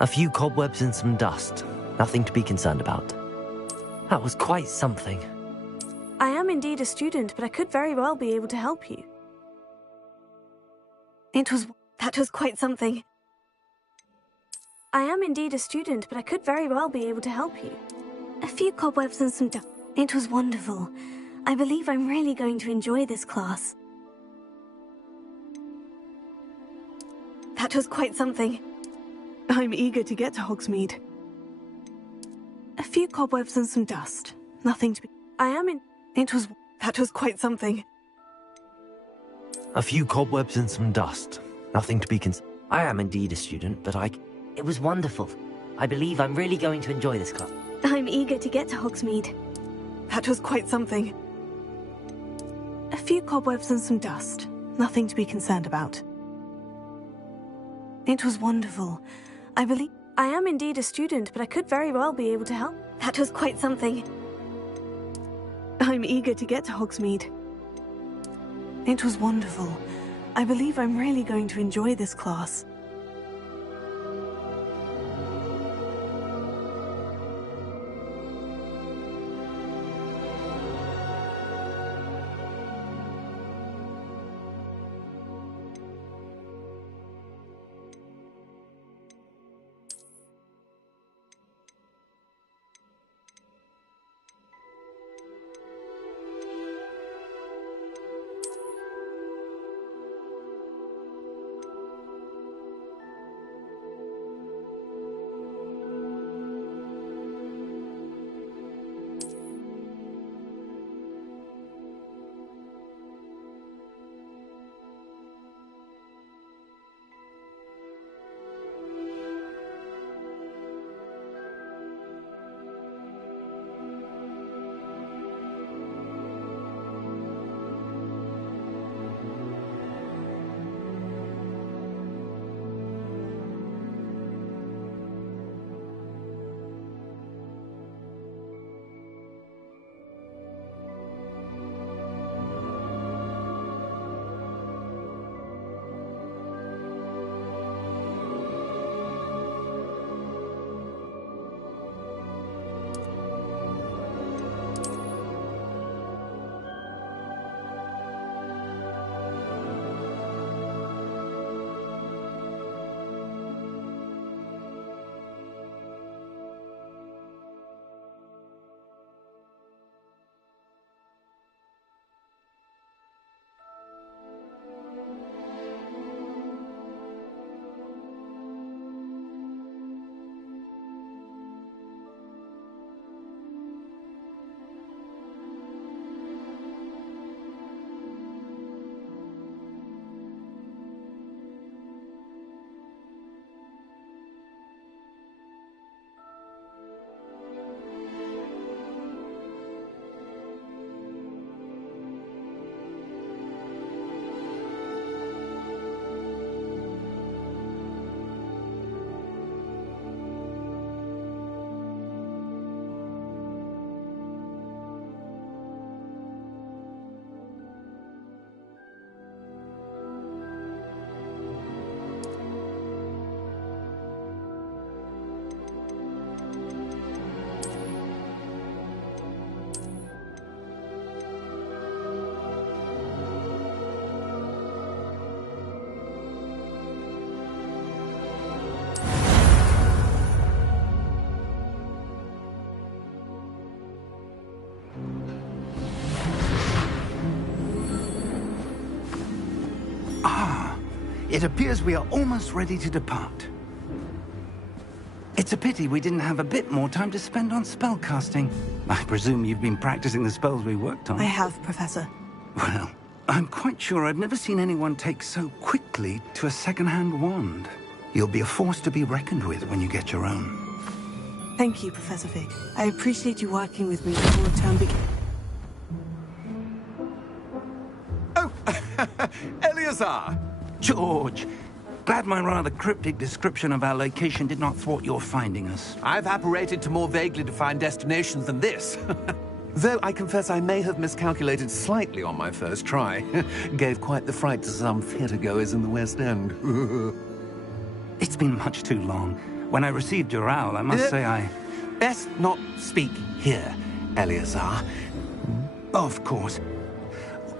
A few cobwebs and some dust. Nothing to be concerned about. That was quite something. I am indeed a student, but I could very well be able to help you. That was quite something. I am indeed a student, but I could very well be able to help you. A few cobwebs and some dust. It was wonderful. I believe I'm really going to enjoy this class. That was quite something. I'm eager to get to Hogsmeade. A few cobwebs and some dust. Nothing to be... That was quite something. A few cobwebs and some dust. Nothing to be concerned. I am indeed a student, but It was wonderful. I believe I'm really going to enjoy this class. I'm eager to get to Hogsmeade. That was quite something. A few cobwebs and some dust. Nothing to be concerned about. It was wonderful. I believe... I am indeed a student, but I could very well be able to help. That was quite something. I'm eager to get to Hogsmeade. It was wonderful. I believe I'm really going to enjoy this class. It appears we are almost ready to depart. It's a pity we didn't have a bit more time to spend on spellcasting. I presume you've been practicing the spells we worked on. I have, Professor. Well, I'm quite sure I've never seen anyone take so quickly to a second-hand wand. You'll be a force to be reckoned with when you get your own. Thank you, Professor Fig. I appreciate you working with me before the term begins. Oh, Eleazar! George, glad my rather cryptic description of our location did not thwart your finding us. I've apparated to more vaguely defined destinations than this. Though I confess I may have miscalculated slightly on my first try. Gave quite the fright to some theatre-goers in the West End. It's been much too long. When I received your owl, I must say I... Best not speak here, Eleazar. Of course.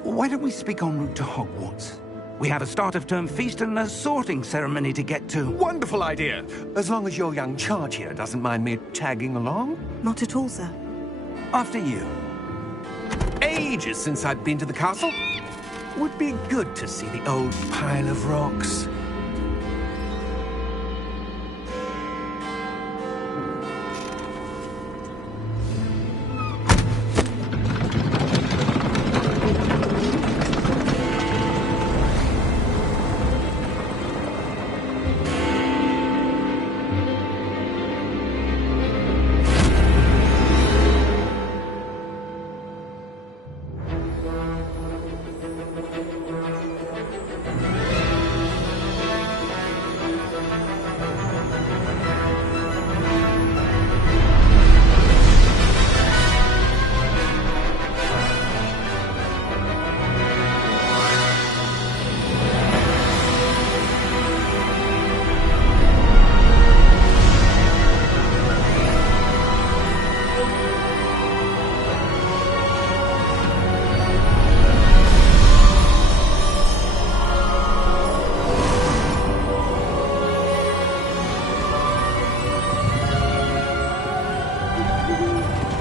Why don't we speak en route to Hogwarts? We have a start-of-term feast and a sorting ceremony to get to. Wonderful idea! As long as your young charge here doesn't mind me tagging along. Not at all, sir. After you. Ages since I've been to the castle. Would be good to see the old pile of rocks.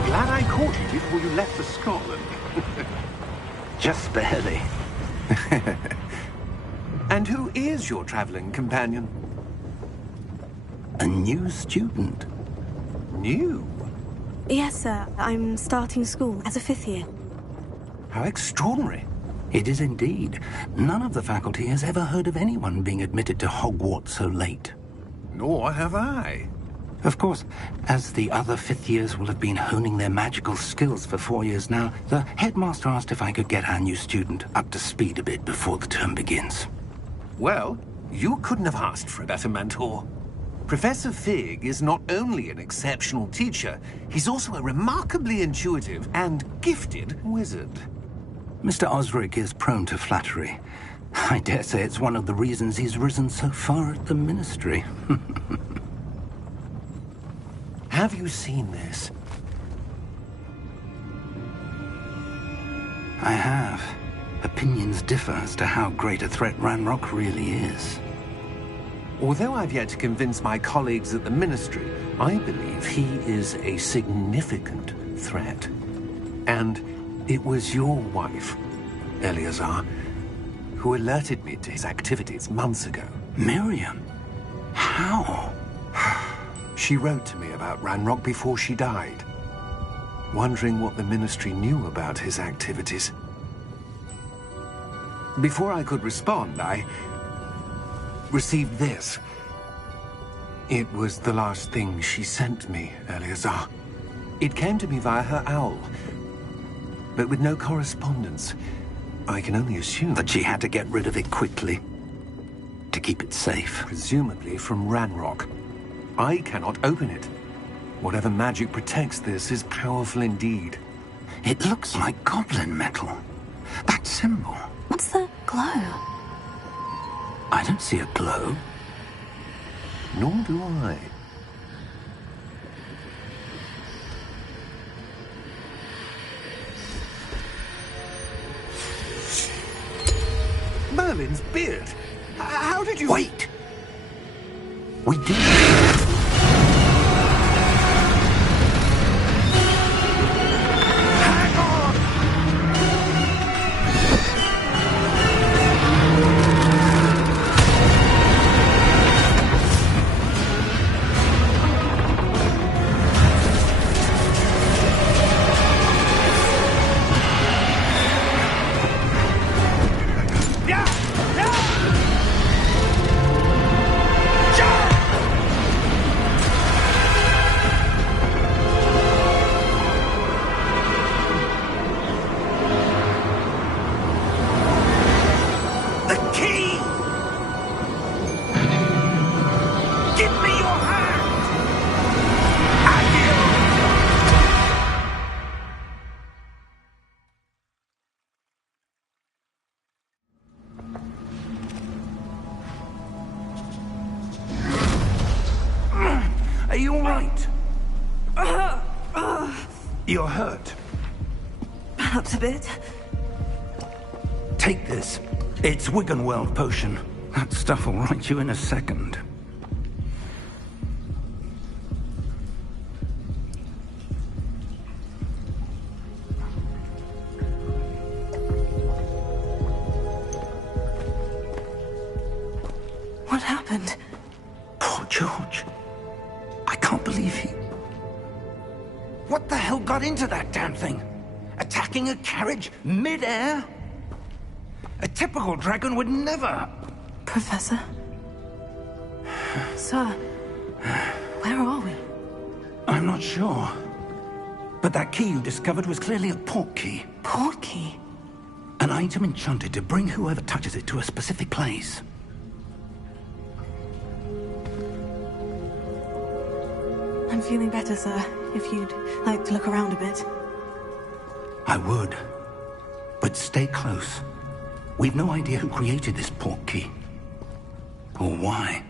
Glad I caught you before you left for Scotland. Just barely. And who is your traveling companion? A new student. New? Yes, sir. I'm starting school as a 5th year. How extraordinary. It is indeed. None of the faculty has ever heard of anyone being admitted to Hogwarts so late. Nor have I. Of course, as the other 5th years will have been honing their magical skills for 4 years now, the headmaster asked if I could get our new student up to speed a bit before the term begins. Well, you couldn't have asked for a better mentor. Professor Fig is not only an exceptional teacher, he's also a remarkably intuitive and gifted wizard. Mr. Osric is prone to flattery. I dare say it's one of the reasons he's risen so far at the Ministry. Have you seen this? I have. Opinions differ as to how great a threat Ranrock really is. Although I've yet to convince my colleagues at the Ministry, I believe he is a significant threat. And it was your wife, Eleazar, who alerted me to his activities months ago. Miriam? How? She wrote to me about Ranrock before she died, wondering what the Ministry knew about his activities. Before I could respond, I received this. It was the last thing she sent me, Eleazar. It came to me via her owl, but with no correspondence. I can only assume That she had to get rid of it quickly, to keep it safe. presumably from Ranrock. I cannot open it. Whatever magic protects this is powerful indeed. It looks like goblin metal. That symbol. What's the glow? I don't see a glow. Nor do I. Merlin's beard. How did you... Wait! We did. Hang on! Yeah! Yeah! Yeah! you all right? You're hurt. Perhaps a bit. Take this. It's Wiggenweld potion. That stuff will right you in a second. What happened? Poor George. I can't believe he... What the hell got into that damn thing? Attacking a carriage mid-air? A typical dragon would never... Professor? Sir, where are we? I'm not sure. But that key you discovered was clearly a port key. Port key? An item enchanted to bring whoever touches it to a specific place. I'm feeling better, sir. If you'd like to look around a bit. I would. But stay close. We've no idea who created this port key. Or why.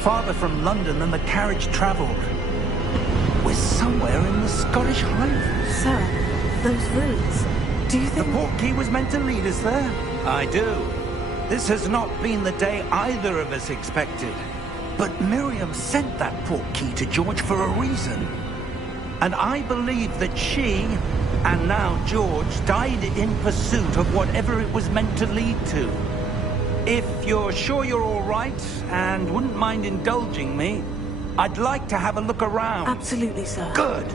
Farther from London than the carriage travelled. We're somewhere in the Scottish Highlands. Sir, those ruins. Do you think... The port key was meant to lead us there? I do. This has not been the day either of us expected. But Miriam sent that port key to George for a reason. And I believe that she, and now George, died in pursuit of whatever it was meant to lead to. If you're sure you're all right, and wouldn't mind indulging me, I'd like to have a look around. Absolutely, sir. Good.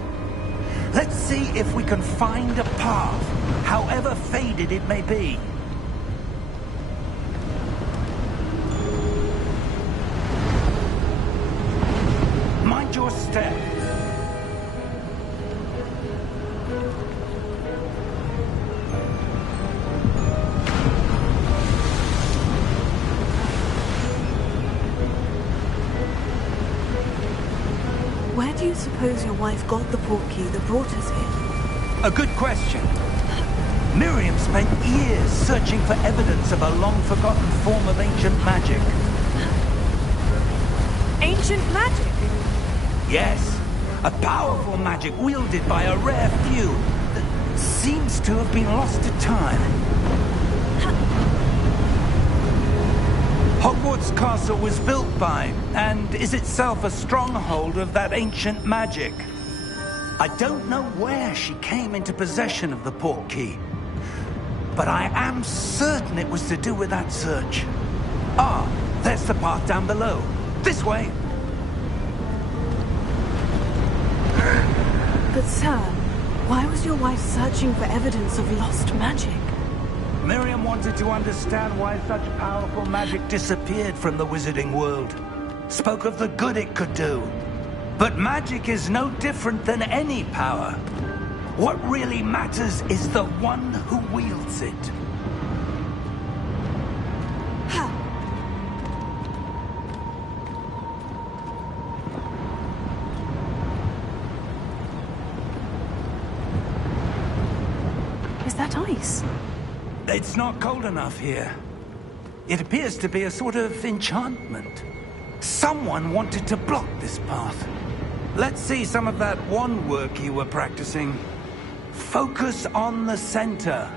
Let's see if we can find a path, however faded it may be. Mind your step. Where do you suppose your wife got the port key that brought us here? A good question. Miriam spent years searching for evidence of a long-forgotten form of ancient magic. Ancient magic? Yes, a powerful magic wielded by a rare few that seems to have been lost to time. Hogwarts Castle was built by, and is itself a stronghold of that ancient magic. I don't know where she came into possession of the port key, but I am certain it was to do with that search. Ah, there's the path down below. This way. But sir, why was your wife searching for evidence of lost magic? Miriam wanted to understand why such powerful magic disappeared from the wizarding world. Spoke of the good it could do. But magic is no different than any power. What really matters is the one who wields it. that ice? It's not cold enough here. It appears to be a sort of enchantment. Someone wanted to block this path. Let's see some of that wand work you were practicing. Focus on the center.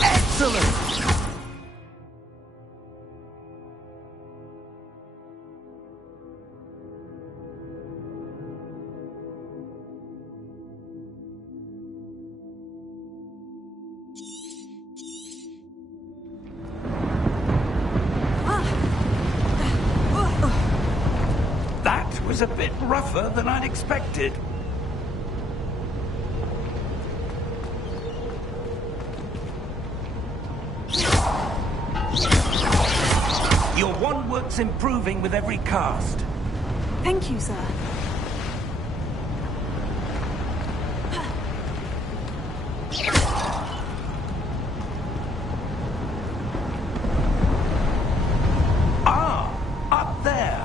Excellent! That was a bit rougher than I'd expected. Your wand work's improving with every cast. Thank you, sir. Ah, up there.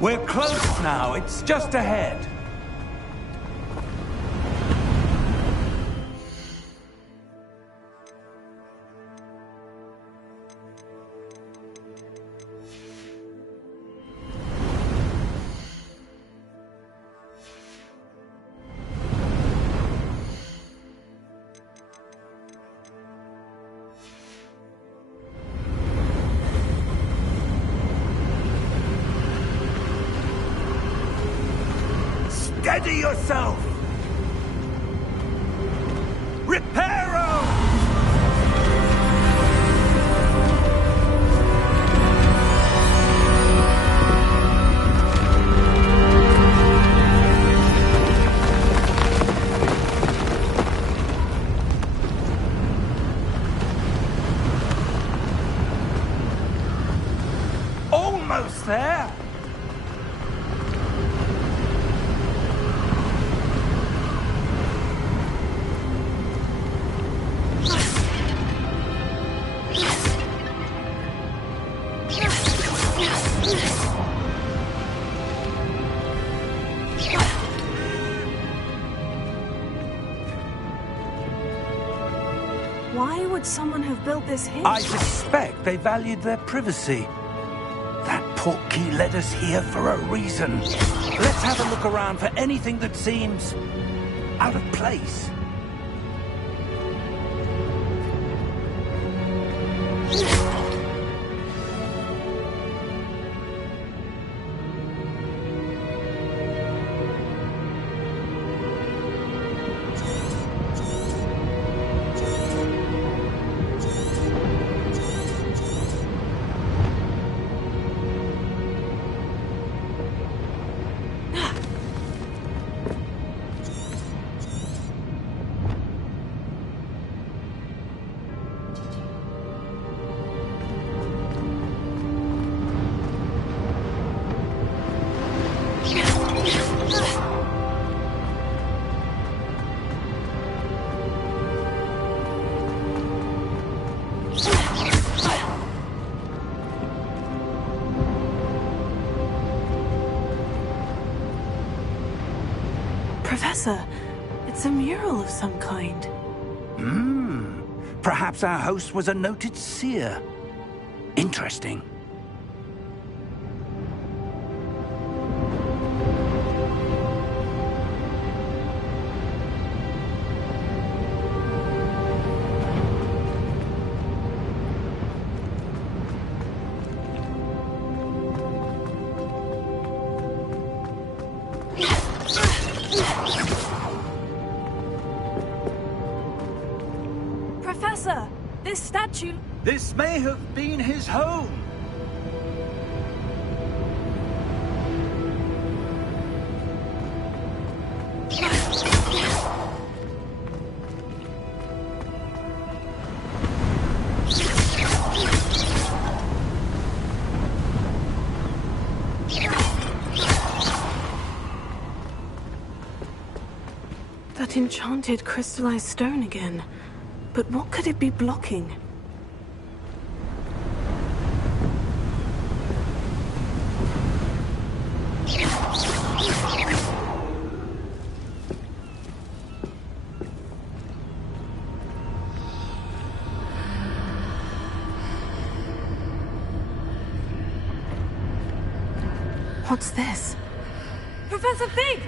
We're close now. It's just ahead. Steady yourself! Reparo! Almost there! Why would someone have built this here? I suspect they valued their privacy. That portkey led us here for a reason. Let's have a look around for anything that seems out of place. Professor, it's a mural of some kind. Perhaps our host was a noted seer. Interesting. sir. This statue... This may have been his home. That enchanted crystallized stone again. But what could it be blocking? What's this? Professor Fig!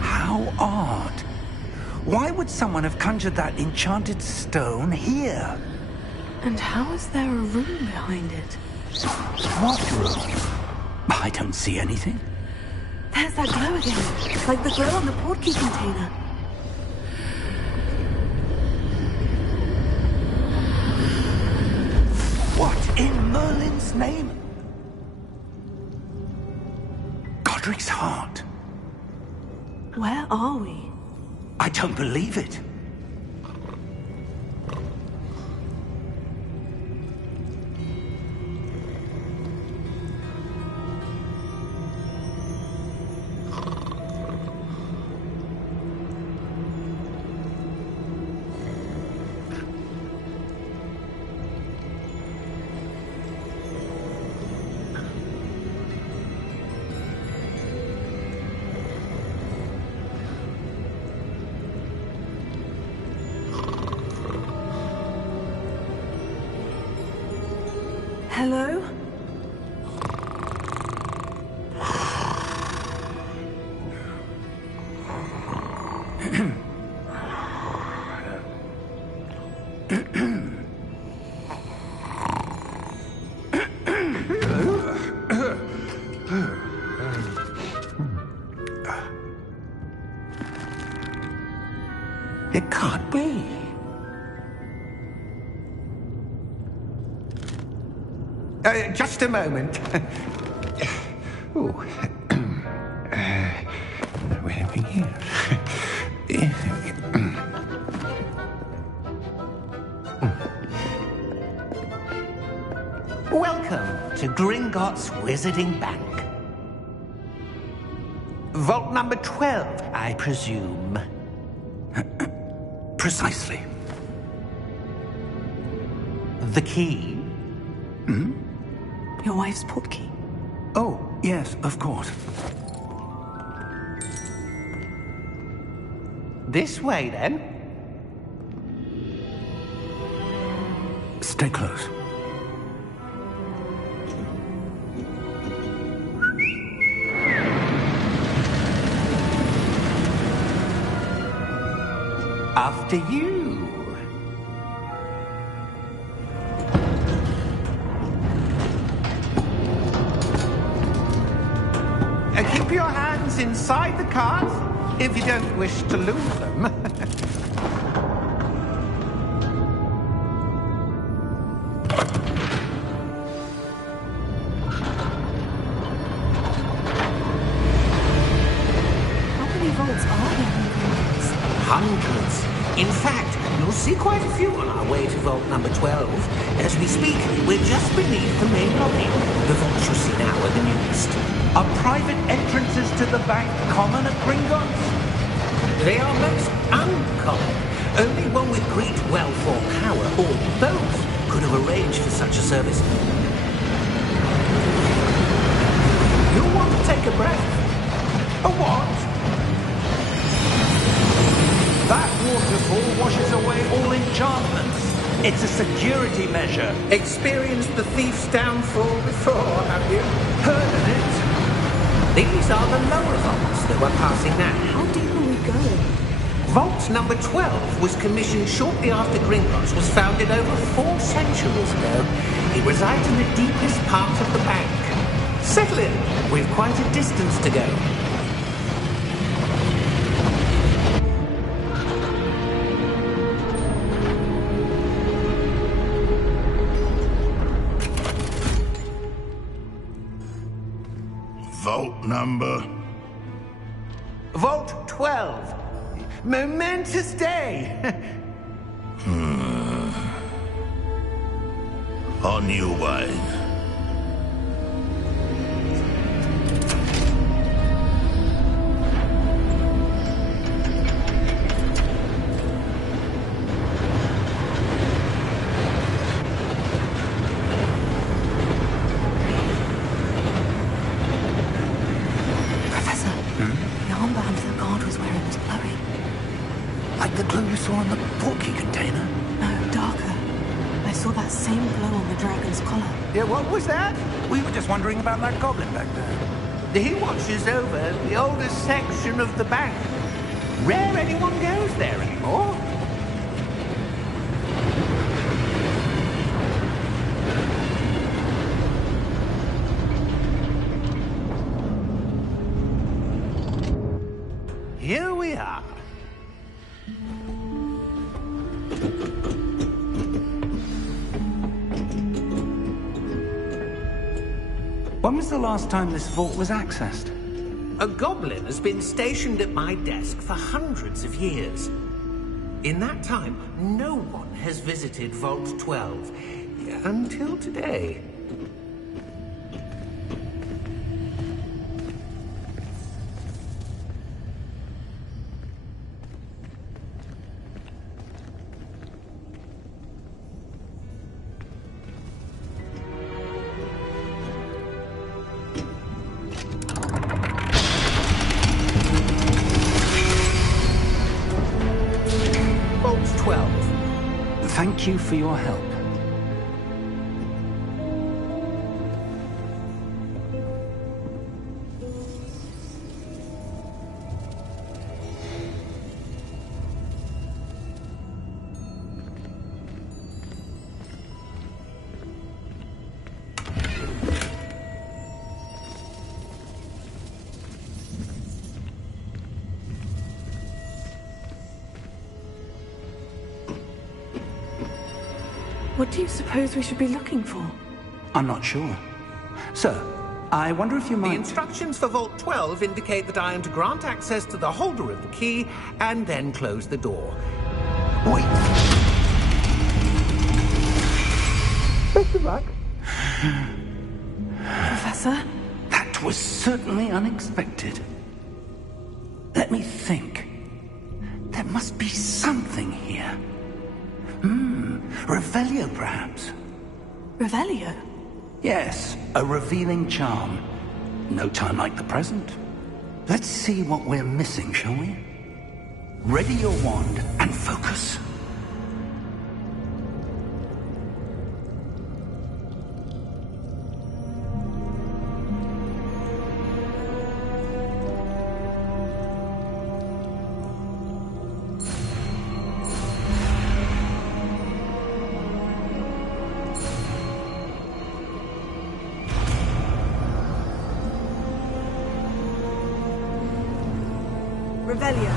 How odd. Why would someone have conjured that enchanted stone here? And how is there a room behind it? What room? I don't see anything. There's that glow again, like the glow on the portkey container. What in Merlin's name? Godric's heart. Where are we? I don't believe it. Hello? It can't be. Just a moment. Ooh. Where are we here? Welcome to Gringotts Wizarding Bank. Vault number 12, I presume. Precisely. The key? Hmm? Your wife's portkey. Oh, yes, of course. This way, then. Stay close. After you. Keep your hands inside the cart if you don't wish to lose them. How many vaults are there in Gringotts? Hundreds. In fact, you'll see quite a few on our way to vault number 12. As we speak, we're just beneath the main lobby. The vaults you see now are the newest. Are private entrances to the bank common at Gringotts? They are most uncommon. Only one with great wealth or power, or both, could have arranged for such a service. You'll want to take a breath. A what? That waterfall washes away all enchantments. It's a security measure. Experienced the thief's downfall before, have you? Heard of it? These are the lower vaults that we're passing now. How deep are we going? Vault number 12 was commissioned shortly after Gringotts was founded over 4 centuries ago. It resides in the deepest part of the bank. Settle in. We've quite a distance to go. Vault number? Vault 12. Momentous day. On your way. Professor, the armband the guard was wearing was glowing. Like the glue you saw on the portkey container? No, darker. I saw that same glow on the dragon's collar. Yeah, what was that? We were just wondering about that goblin back there. He watches over the oldest section of the bank. Rare anyone goes there anymore. Here we are. When was the last time this vault was accessed? A goblin has been stationed at my desk for hundreds of years. In that time, no one has visited Vault 12 until today. Vault 12. Thank you for your help. What do you suppose we should be looking for? I'm not sure. Sir, I wonder if you The might... instructions for Vault 12 indicate that I am to grant access to the holder of the key and then close the door. Wait! Best of luck. Professor? That was certainly unexpected. Let me think. There must be something here. Revelio, perhaps? Revelio? Yes, a revealing charm. No time like the present. Let's see what we're missing, shall we? Ready your wand and focus. Revelio.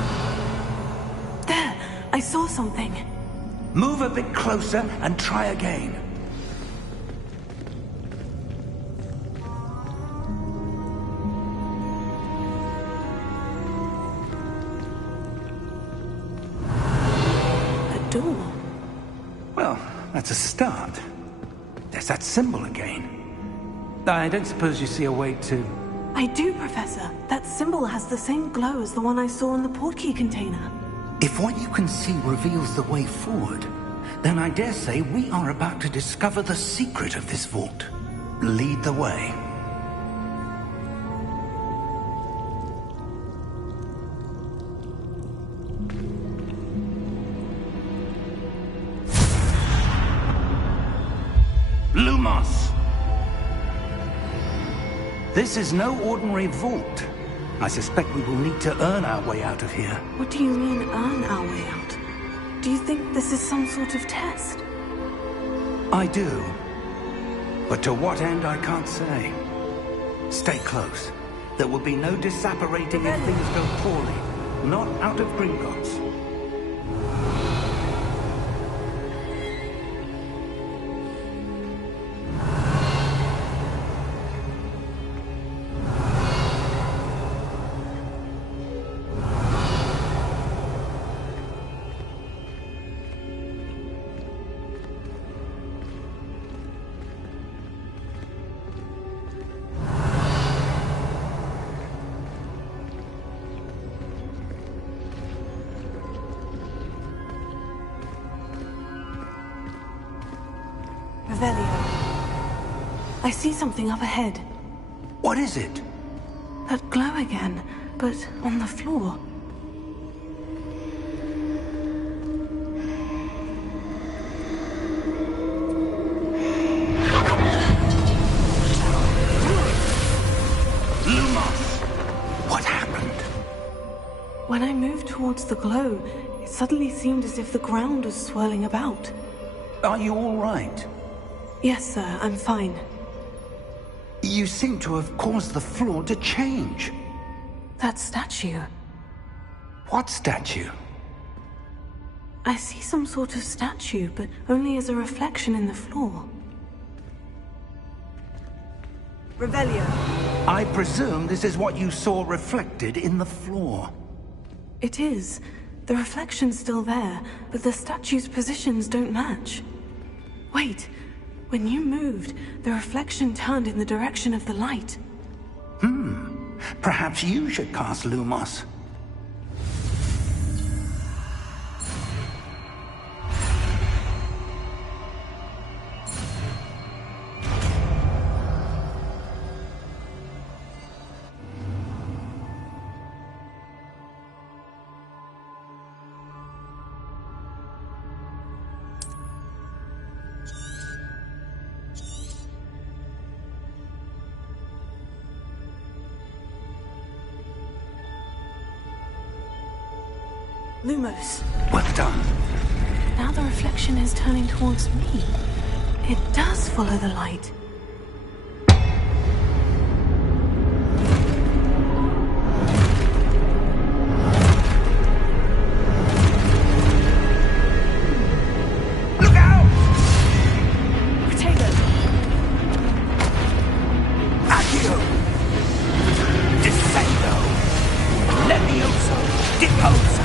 There! I saw something. Move a bit closer and try again. A door. Well, that's a start. There's that symbol again. I don't suppose you see a way to... I do, Professor. That symbol has the same glow as the one I saw in the portkey container. If what you can see reveals the way forward, then I dare say we are about to discover the secret of this vault. Lead the way. Lumos! This is no ordinary vault. I suspect we will need to earn our way out of here. What do you mean, earn our way out? Do you think this is some sort of test? I do. But to what end, I can't say. Stay close. There will be no disapparating if things go poorly. Not out of Gringotts. I see something up ahead. What is it? That glow again, but on the floor. Lumos! What happened? When I moved towards the glow, it suddenly seemed as if the ground was swirling about. Are you all right? Yes, sir, I'm fine. You seem to have caused the floor to change. That statue. What statue? I see some sort of statue, but only as a reflection in the floor. Revelio. I presume this is what you saw reflected in the floor. It is. The reflection's still there, but the statue's positions don't match. Wait. When you moved, the reflection turned in the direction of the light. Perhaps you should cast Lumos. Lumos. Well done. Now the reflection is turning towards me. It does follow the light. Look out! Potato. Accio! Descendo! Levioso! Deposo!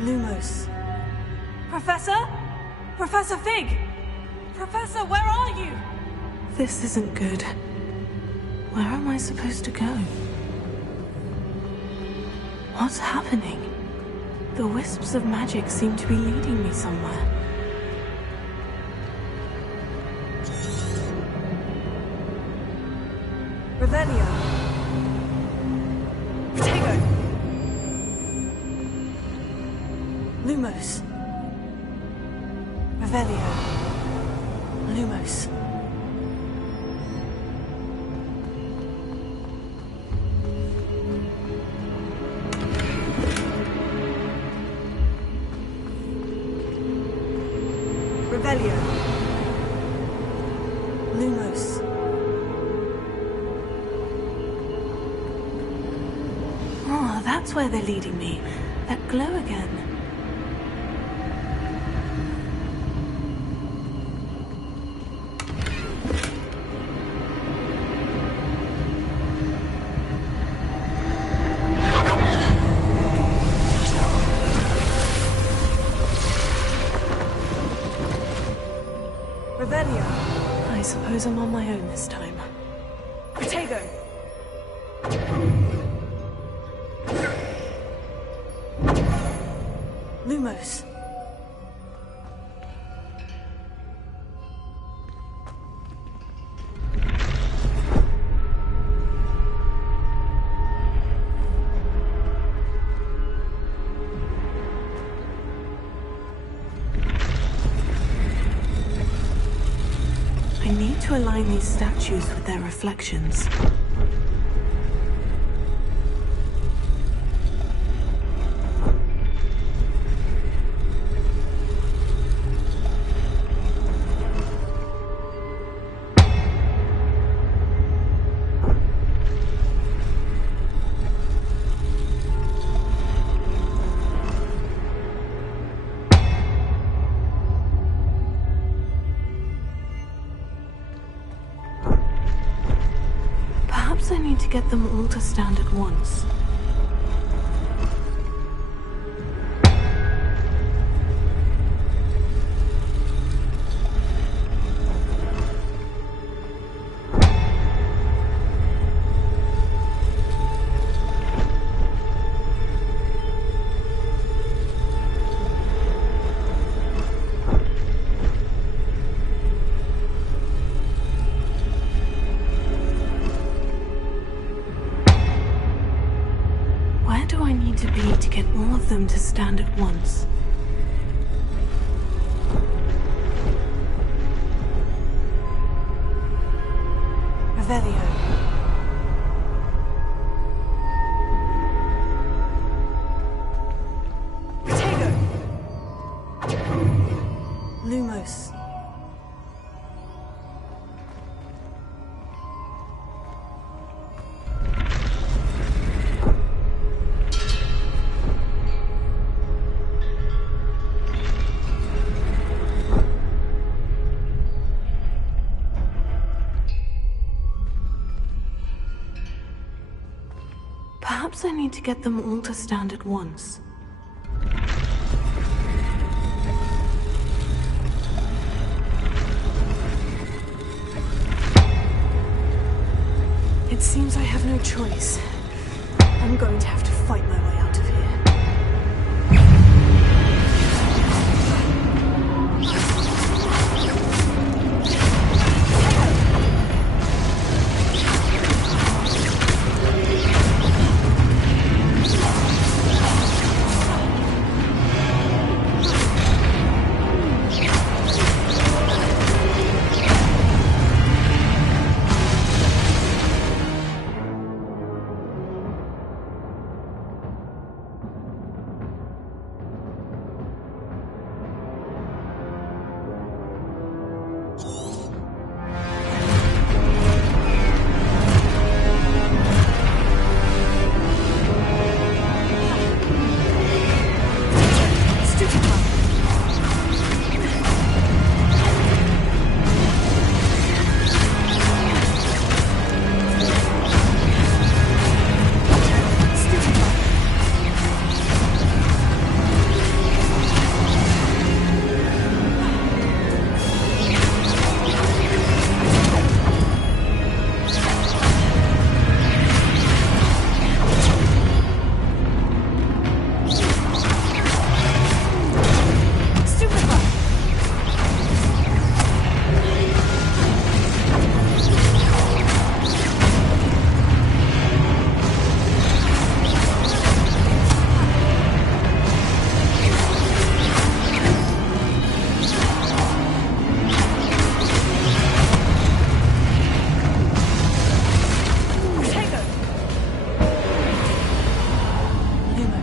Lumos. Professor? Professor Fig! Professor, where are you? This isn't good. Where am I supposed to go? What's happening? The wisps of magic seem to be leading me somewhere. Revelio. Lumos. Revelio. Lumos. Revelio. Lumos. Oh, that's where they're leading me. That glow again. Revelio. I suppose I'm on my own this time. Protego. Lumos. I need to align these statues with their reflections. Perhaps I need to get them all to stand at once. Where do I need to be to get all of them to stand at once? Revelio. Protego. Lumos. Perhaps I need to get them all to stand at once. It seems I have no choice. I'm going to have to fight my way out of here.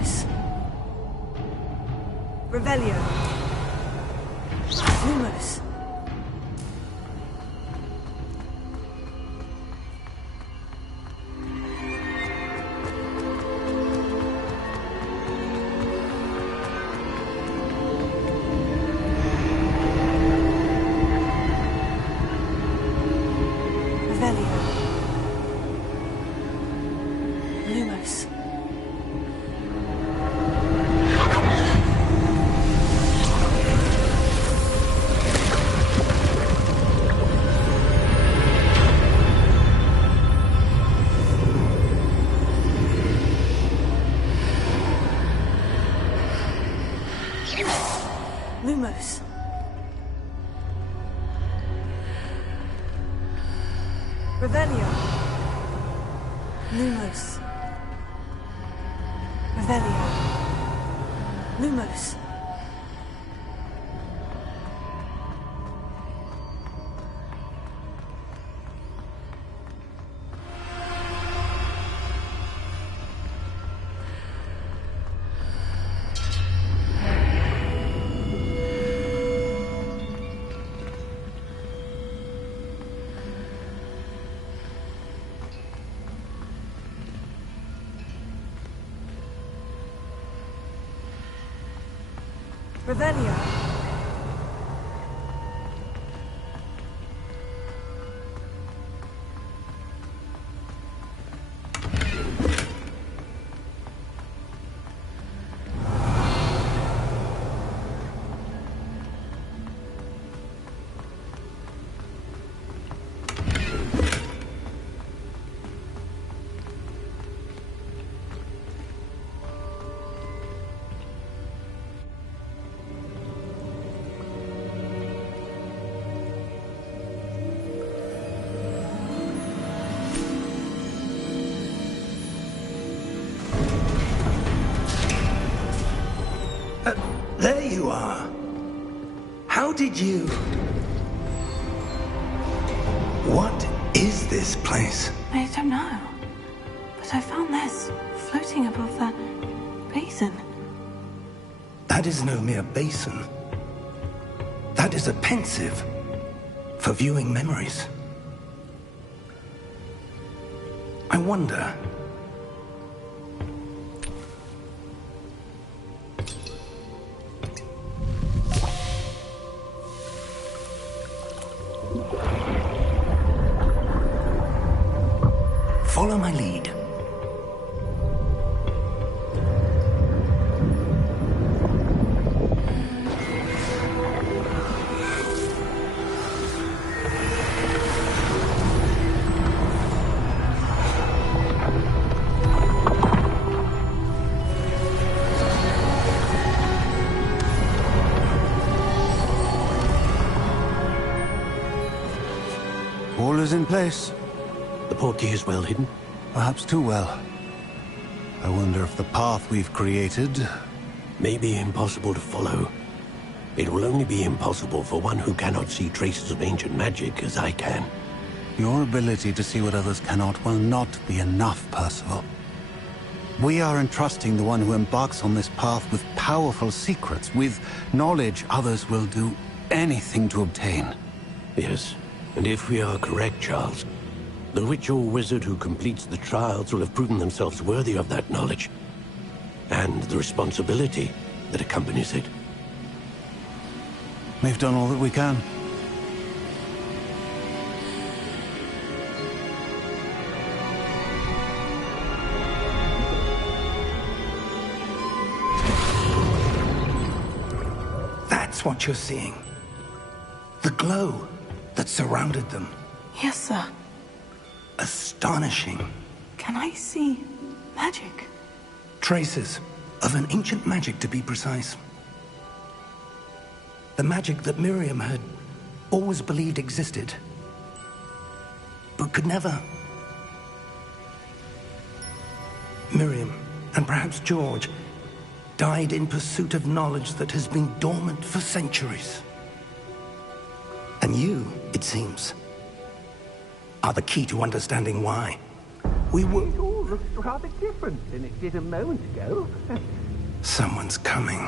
Lumos. Revelio. Lumos. Revelio. Lumos. Lumos. Revelio. Lumos. Revelio. Lumos. Revelio. There you are. How did you... What is this place? I don't know. But I found this floating above that basin. That is no mere basin. That is a pensive for viewing memories. I wonder... Follow my lead. All is in place. The portkey is well hidden. Perhaps too well. I wonder if the path we've created... May be impossible to follow. It will only be impossible for one who cannot see traces of ancient magic as I can. Your ability to see what others cannot will not be enough, Percival. We are entrusting the one who embarks on this path with powerful secrets, with knowledge others will do anything to obtain. Yes, and if we are correct, Charles, the witch or wizard who completes the trials will have proven themselves worthy of that knowledge, and the responsibility that accompanies it. We've done all that we can. That's what you're seeing. The glow that surrounded them. Yes, sir. Astonishing. Can I see magic? Traces of an ancient magic, to be precise. The magic that Miriam had always believed existed, but could never. Miriam, and perhaps George, died in pursuit of knowledge that has been dormant for centuries. And you, it seems, are the key to understanding why. We were... looks rather different than it did a moment ago. Someone's coming.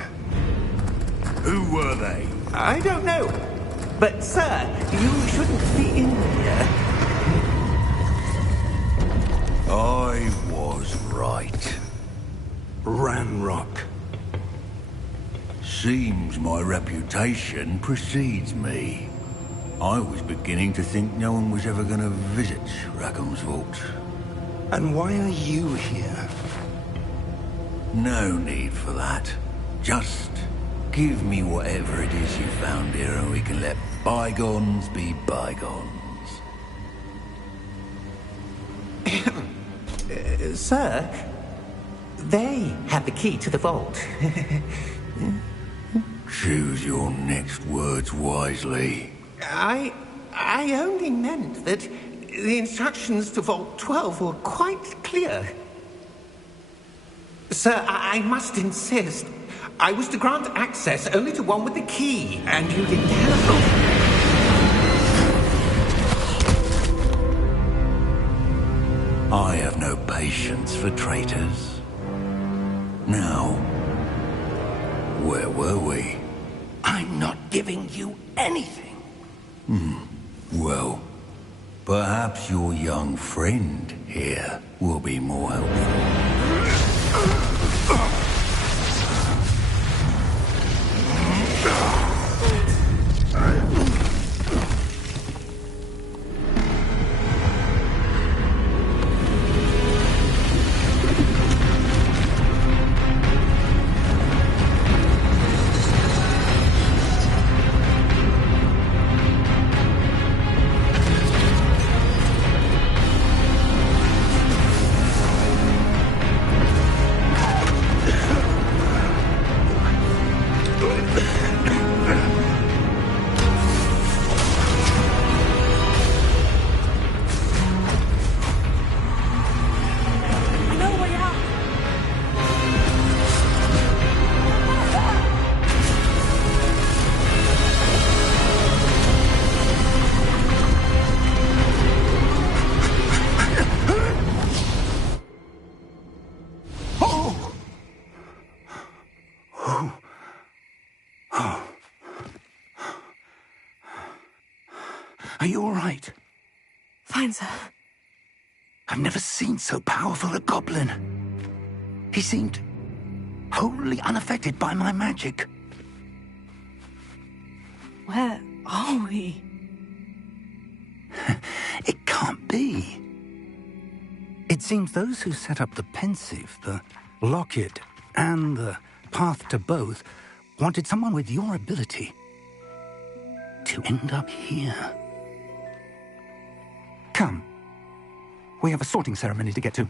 Who were they? I don't know. But, sir, you shouldn't be in here. I was right. Ranrock. Seems my reputation precedes me. I was beginning to think no one was ever going to visit Rackham's vault. And why are you here? No need for that. Just give me whatever it is you found here and we can let bygones be bygones. Sir, they have the key to the vault. Choose your next words wisely. I only meant that the instructions to Vault 12 were quite clear. Sir, I must insist. I was to grant access only to one with the key, and you didn't have I have no patience for traitors. Now, where were we? I'm not giving you anything. Well, perhaps your young friend here will be more helpful. Are you all right? Fine, sir. I've never seen so powerful a goblin. He seemed wholly unaffected by my magic. Where are we? It can't be. It seems those who set up the pensive, the locket, and the path to both wanted someone with your ability to end up here. Come. We have a sorting ceremony to get to.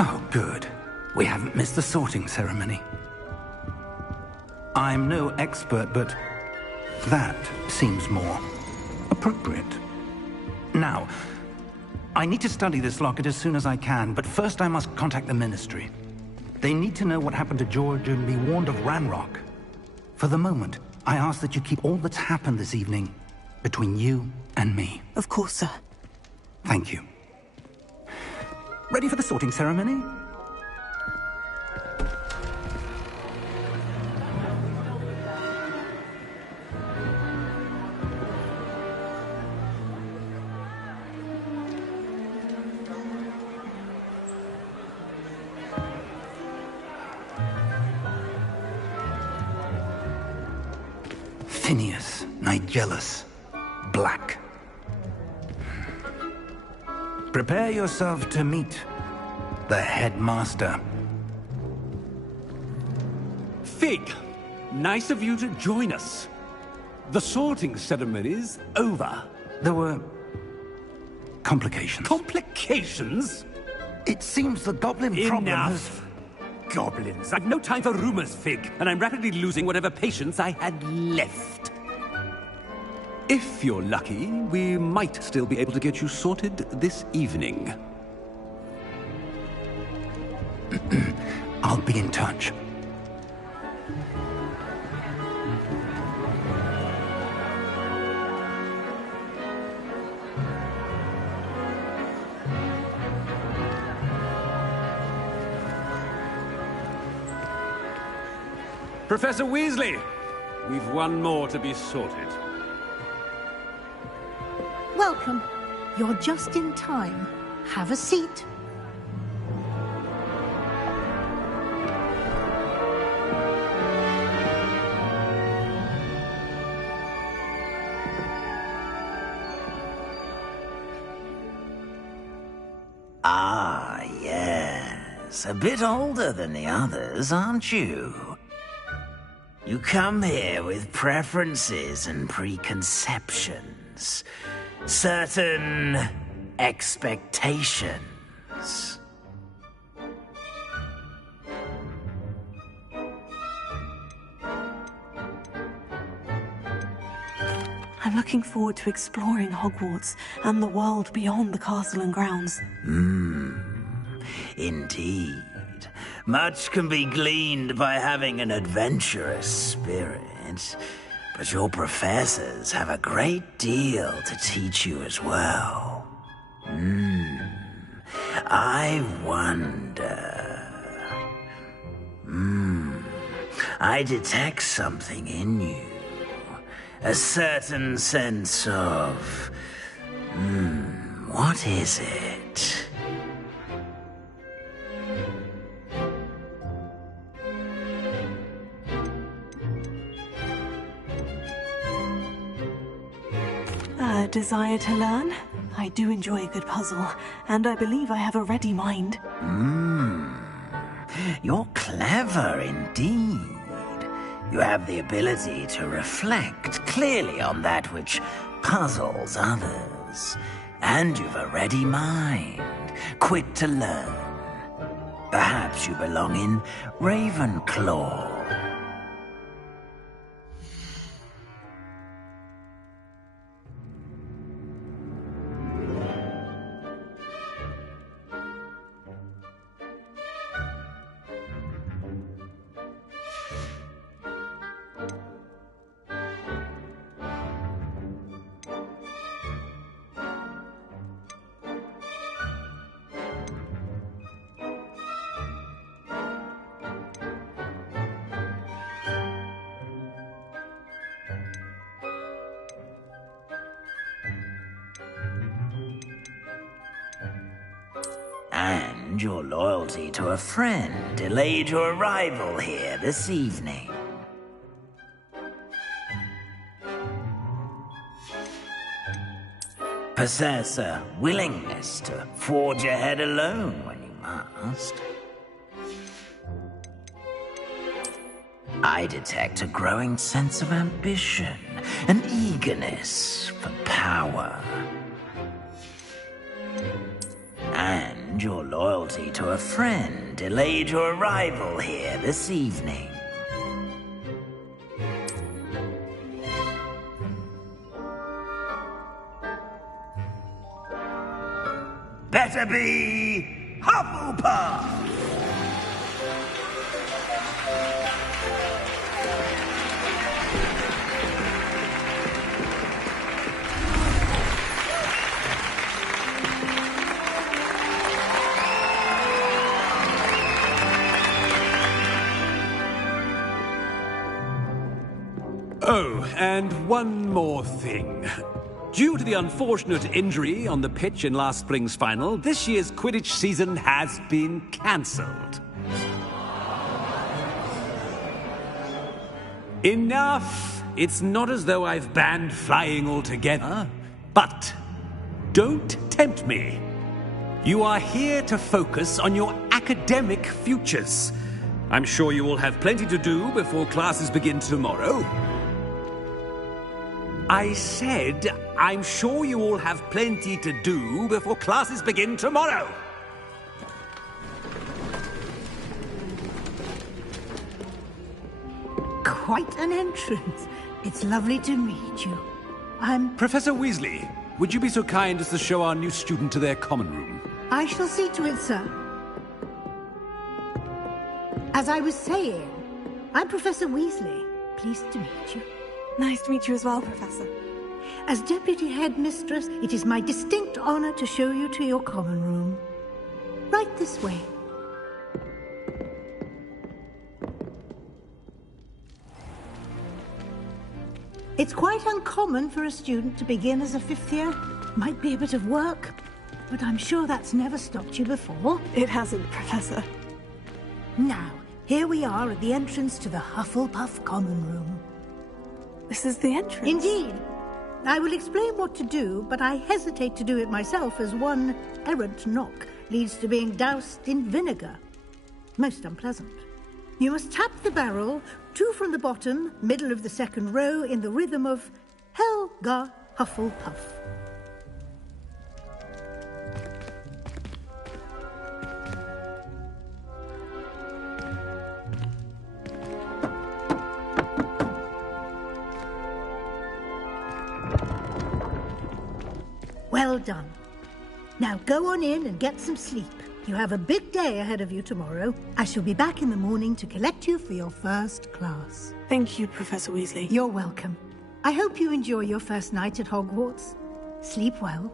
Oh, good. We haven't missed the sorting ceremony. I'm no expert, but that seems more appropriate. Now, I need to study this locket as soon as I can, but first I must contact the Ministry. They need to know what happened to George and be warned of Ranrock. For the moment, I ask that you keep all that's happened this evening between you and me. Of course, sir. Thank you. Ready for the sorting ceremony? Phineas, Nigellus, Black. Prepare yourself to meet the headmaster. Fig, nice of you to join us. The sorting ceremony's over. There were complications. Complications? It seems the goblin problem has... Enough! Goblins. I've no time for rumors, Fig, and I'm rapidly losing whatever patience I had left. If you're lucky, we might still be able to get you sorted this evening. I'll be in touch. Professor Weasley, we've one more to be sorted. Welcome. You're just in time. Have a seat. Ah, yes. A bit older than the others, aren't you? You come here with preferences and preconceptions. Certain expectations. I'm looking forward to exploring Hogwarts and the world beyond the castle and grounds. Indeed. Much can be gleaned by having an adventurous spirit, but your professors have a great deal to teach you as well. I wonder... I detect something in you. A certain sense of... what is it? A desire to learn? I do enjoy a good puzzle, and I believe I have a ready mind. You're clever indeed. You have the ability to reflect clearly on that which puzzles others. And you've a ready mind, quick to learn. Perhaps you belong in Ravenclaw. And your loyalty to a friend delayed your arrival here this evening. Possess a willingness to forge ahead alone when you must. I detect a growing sense of ambition, an eagerness for power. And your loyalty to a friend delayed your arrival here this evening. Better be Hufflepuff! Oh, and one more thing. Due to the unfortunate injury on the pitch in last spring's final, this year's Quidditch season has been cancelled. Enough It's not as though I've banned flying altogether, but don't tempt me. You are here to focus on your academic futures. I'm sure you will have plenty to do before classes begin tomorrow. I said, I'm sure you all have plenty to do before classes begin tomorrow. Quite an entrance. It's lovely to meet you. I'm... Professor Weasley, would you be so kind as to show our new student to their common room? I shall see to it, sir. As I was saying, I'm Professor Weasley. Pleased to meet you. Nice to meet you as well, Professor. As Deputy Headmistress, it is my distinct honor to show you to your common room. Right this way. It's quite uncommon for a student to begin as a fifth year. Might be a bit of work, but I'm sure that's never stopped you before. It hasn't, Professor. Now, here we are at the entrance to the Hufflepuff Common Room. This is the entrance? Indeed. I will explain what to do, but I hesitate to do it myself as one errant knock leads to being doused in vinegar. Most unpleasant. You must tap the barrel, 2 from the bottom, middle of the second row, in the rhythm of Helga Hufflepuff. Well done. Now go on in and get some sleep. You have a big day ahead of you tomorrow. I shall be back in the morning to collect you for your first class. Thank you, Professor Weasley. You're welcome. I hope you enjoy your first night at Hogwarts. Sleep well.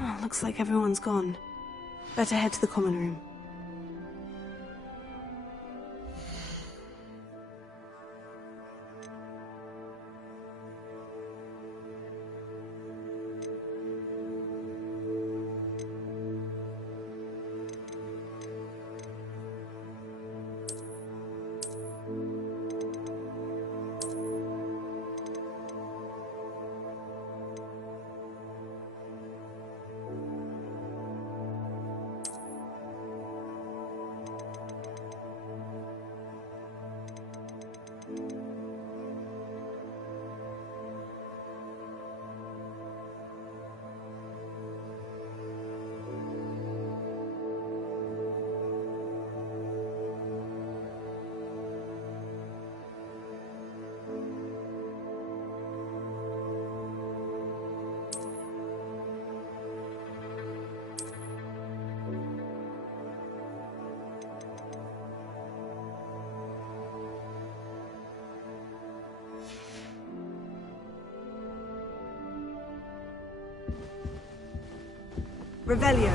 Oh, looks like everyone's gone. Better head to the common room. Revelio.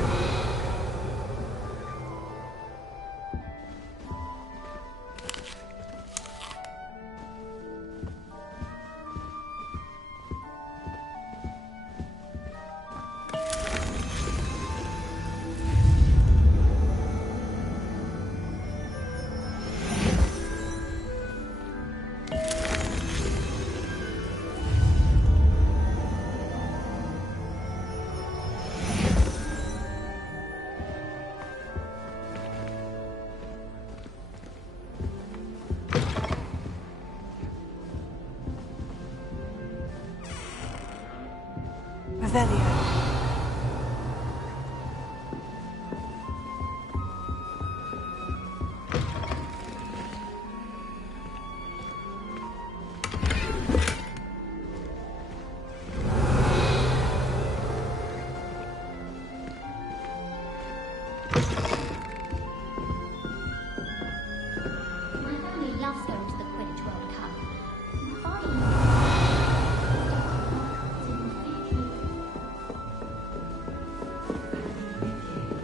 Revelio.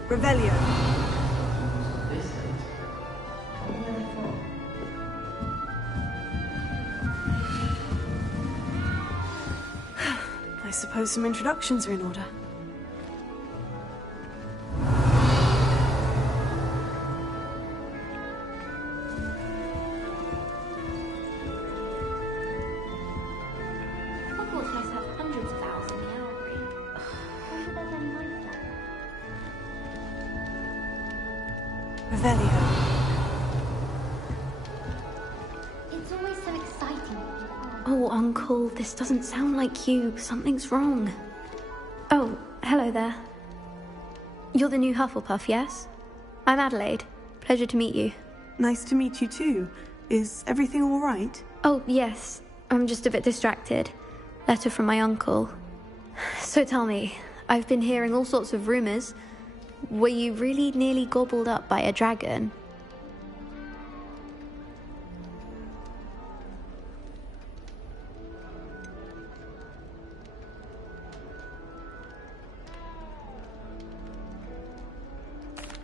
Revelio. I suppose some introductions are in order. Hogwarts must have hundreds of owls in the owlry. Wonder if there's any money left. Revelio. It's always so exciting. Oh, Uncle, this doesn't sound like you. Something's wrong. Oh, hello there. You're the new Hufflepuff, yes? I'm Adelaide. Pleasure to meet you. Nice to meet you too. Is everything all right? Oh, yes. I'm just a bit distracted. Letter from my uncle. So tell me, I've been hearing all sorts of rumors. Were you really nearly gobbled up by a dragon?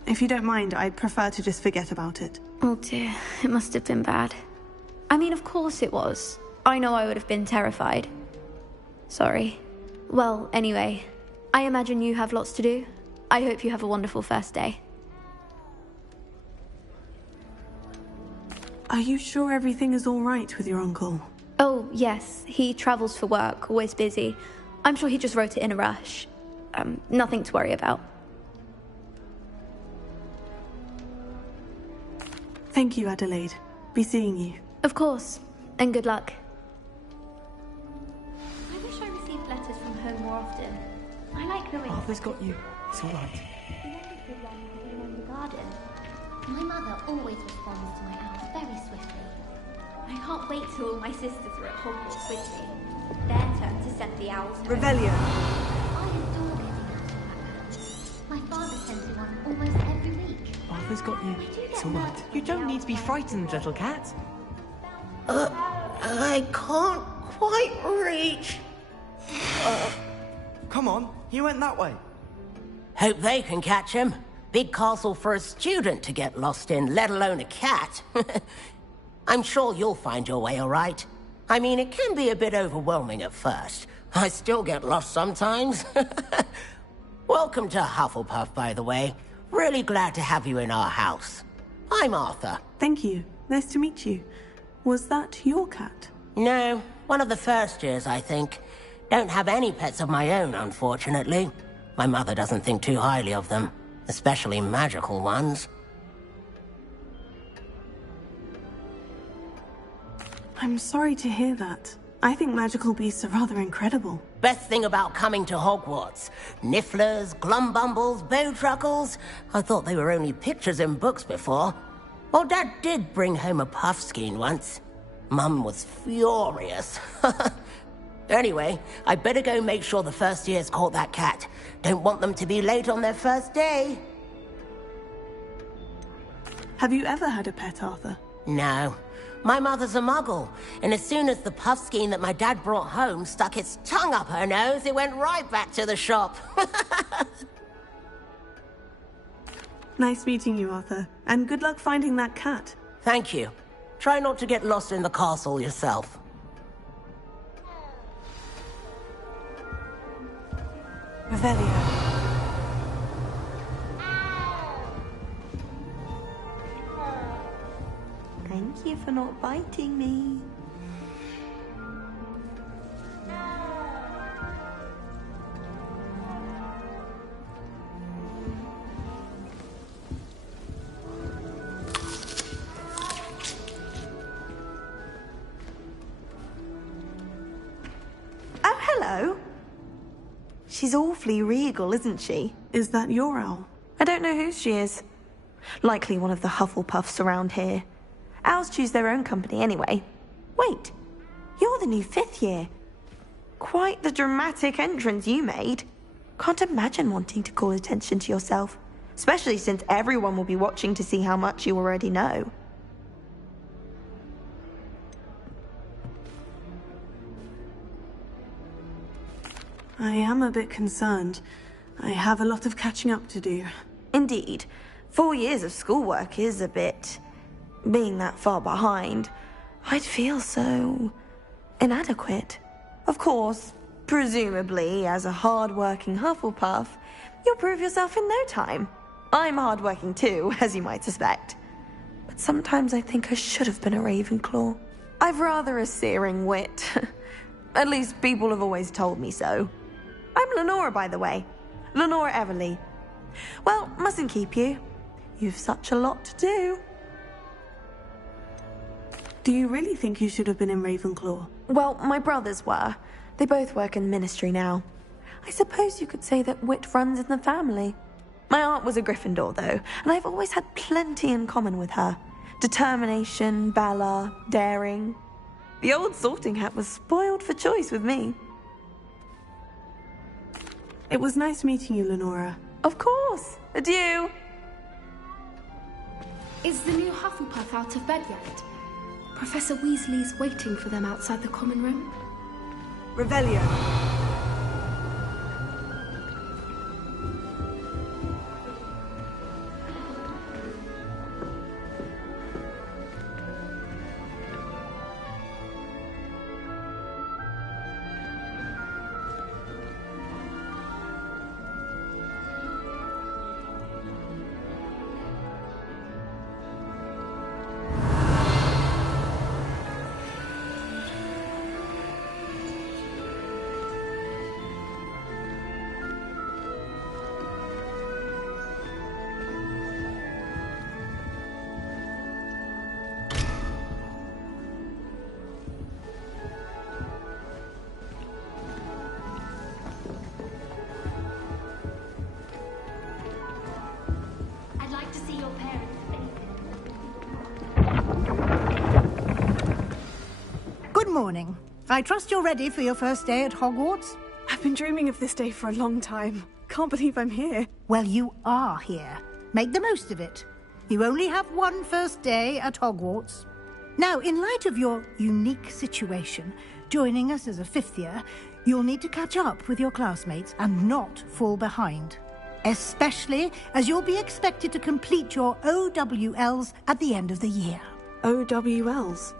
If you don't mind, I'd prefer to just forget about it. Oh dear, it must have been bad. I mean, of course it was. I know I would have been terrified. Sorry. Well, anyway, I imagine you have lots to do. I hope you have a wonderful first day. Are you sure everything is all right with your uncle? Oh, yes. He travels for work, always busy. I'm sure he just wrote it in a rush. Nothing to worry about. Thank you, Adelaide. Be seeing you. Of course. And good luck. I wish I received letters from home more often. I like knowing. Arthur's got you. It's all right. In the garden. My mother always responds to my owls very swiftly. I can't wait till all my sisters are at Hogwarts with me. Their turn to send the owls home. Revelio. I adore getting out of that. My father sends me one almost every week. Arthur's got you. It's all right. You don't need to be frightened, little cat. I can't quite reach. Come on, he went that way. Hope they can catch him. Big castle for a student to get lost in, let alone a cat. I'm sure you'll find your way all right. I mean, it can be a bit overwhelming at first. I still get lost sometimes. Welcome to Hufflepuff, by the way. Really glad to have you in our house. I'm Arthur. Thank you. Nice to meet you. Was that your cat? No, one of the first years, I think. Don't have any pets of my own, unfortunately. My mother doesn't think too highly of them, especially magical ones. I'm sorry to hear that. I think magical beasts are rather incredible. Best thing about coming to Hogwarts. Nifflers, glumbumbles, bowtruckles. I thought they were only pictures in books before. Well, Dad did bring home a puffskein once. Mum was furious. Anyway, I better go make sure the first years caught that cat. Don't want them to be late on their first day. Have you ever had a pet, Arthur? No. My mother's a muggle, and as soon as the puffskein that my dad brought home stuck its tongue up her nose, it went right back to the shop. Nice meeting you, Arthur. And good luck finding that cat. Thank you. Try not to get lost in the castle yourself. Revelio. Thank you for not biting me. Oh, hello. She's awfully regal, isn't she? Is that your owl? I don't know who she is. Likely one of the Hufflepuffs around here. Owls choose their own company anyway. Wait, you're the new 5th year. Quite the dramatic entrance you made. Can't imagine wanting to call attention to yourself, especially since everyone will be watching to see how much you already know. I am a bit concerned. I have a lot of catching up to do. Indeed. 4 years of schoolwork is a bit... Being that far behind, I'd feel so... inadequate. Of course, presumably, as a hard-working Hufflepuff, you'll prove yourself in no time. I'm hard-working too, as you might suspect. But sometimes I think I should have been a Ravenclaw. I've rather a searing wit. At least people have always told me so. I'm Lenora, by the way. Lenora Everly. Well, mustn't keep you. You've such a lot to do. Do you really think you should have been in Ravenclaw? Well, my brothers were. They both work in ministry now. I suppose you could say that wit runs in the family. My aunt was a Gryffindor, though, and I've always had plenty in common with her. Determination, valor, daring. The old sorting hat was spoiled for choice with me. It was nice meeting you, Lenora. Of course. Adieu. Is the new Hufflepuff out of bed yet? Professor Weasley's waiting for them outside the common room. Revelio. Morning. I trust you're ready for your first day at Hogwarts? I've been dreaming of this day for a long time. Can't believe I'm here. Well, you are here. Make the most of it. You only have one first day at Hogwarts. Now, in light of your unique situation, joining us as a 5th year, you'll need to catch up with your classmates and not fall behind. Especially as you'll be expected to complete your OWLs at the end of the year. OWLs?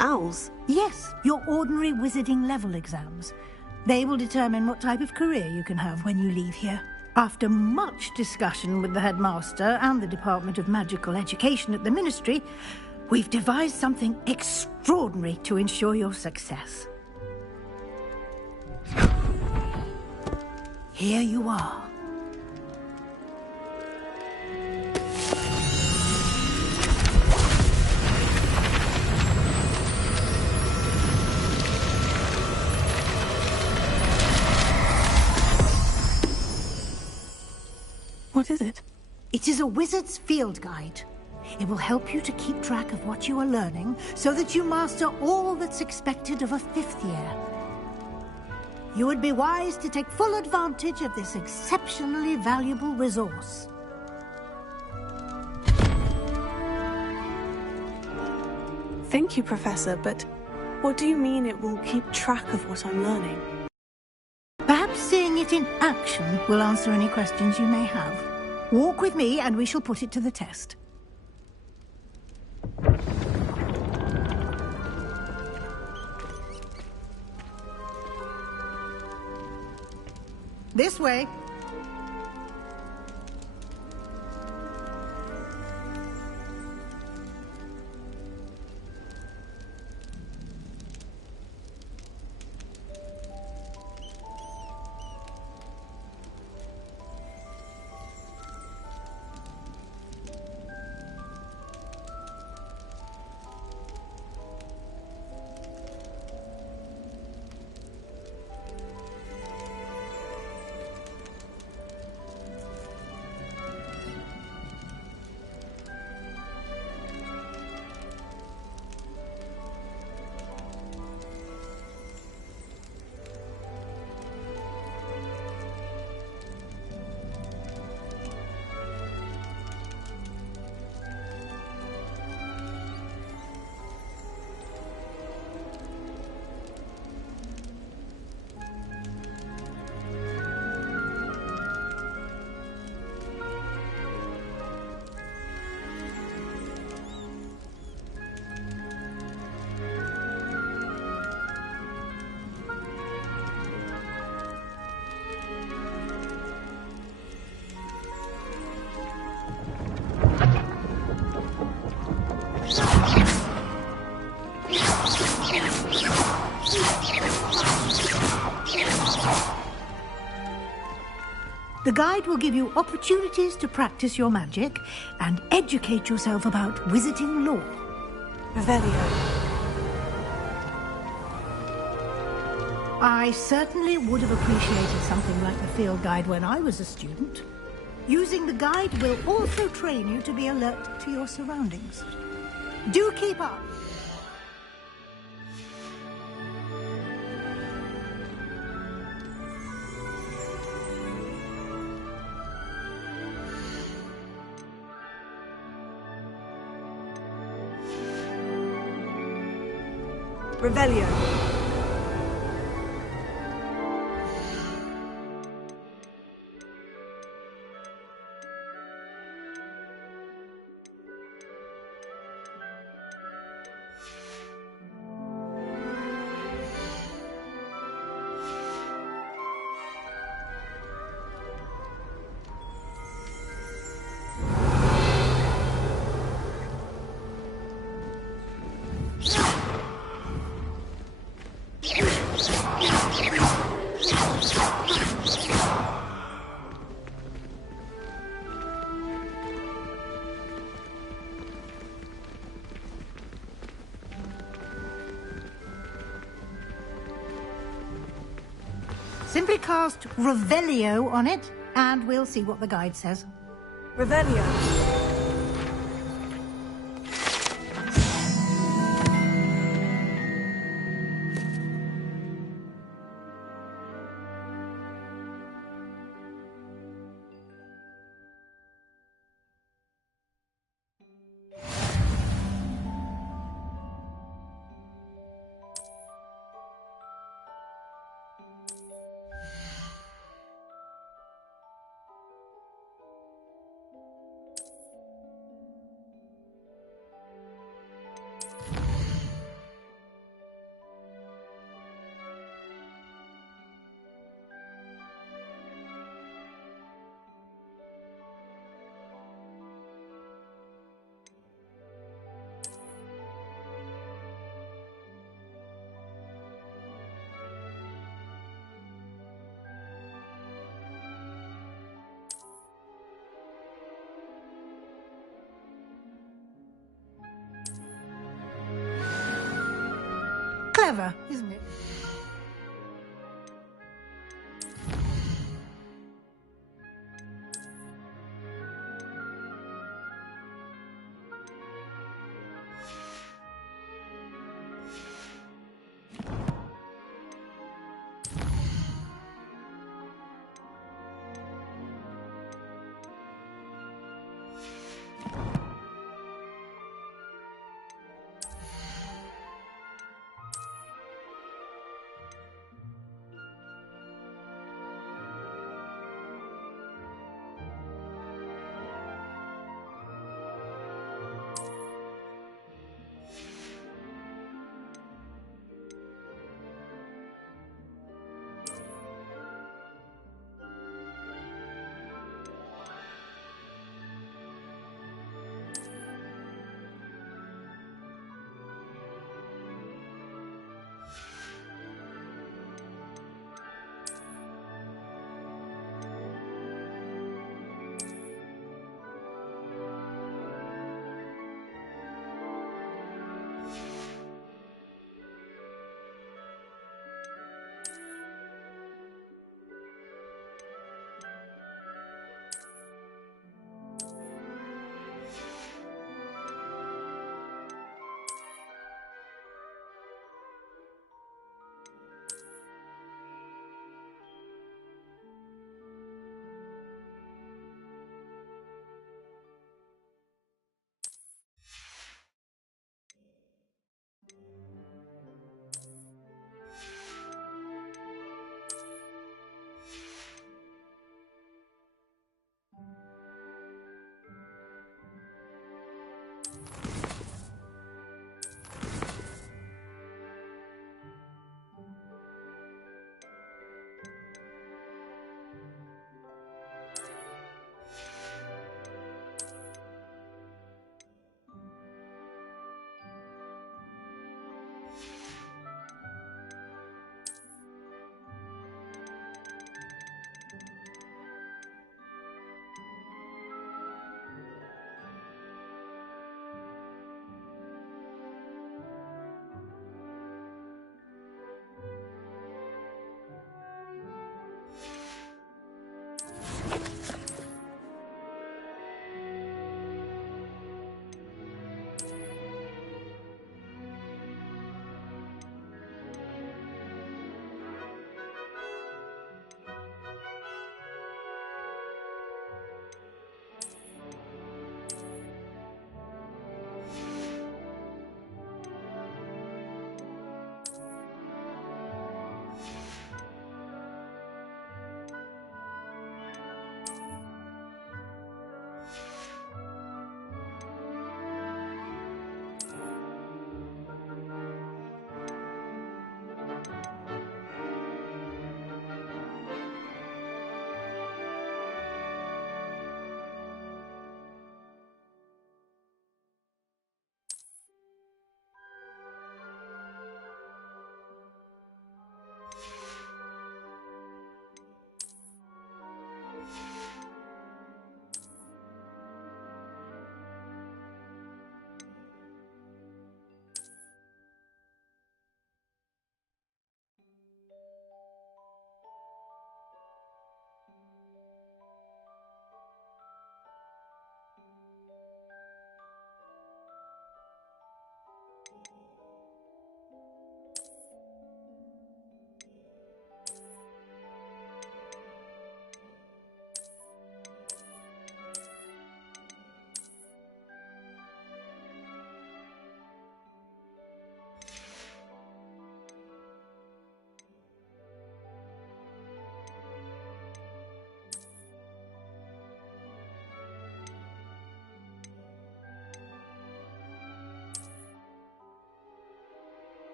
Owls? Yes, your ordinary wizarding level exams. They will determine what type of career you can have when you leave here. After much discussion with the headmaster and the Department of Magical Education at the Ministry, we've devised something extraordinary to ensure your success. Here you are. What is it? It is a wizard's field guide. It will help you to keep track of what you are learning so that you master all that's expected of a 5th year. You would be wise to take full advantage of this exceptionally valuable resource. Thank you, Professor, but what do you mean it will keep track of what I'm learning? Perhaps seeing it in action will answer any questions you may have. Walk with me and we shall put it to the test. This way. The guide will give you opportunities to practice your magic and educate yourself about wizarding lore. Revelio. I certainly would have appreciated something like the field guide when I was a student. Using the guide will also train you to be alert to your surroundings. Do keep up. Revelio. Simply cast Revelio on it, and we'll see what the guide says. Revelio. Clever, isn't it?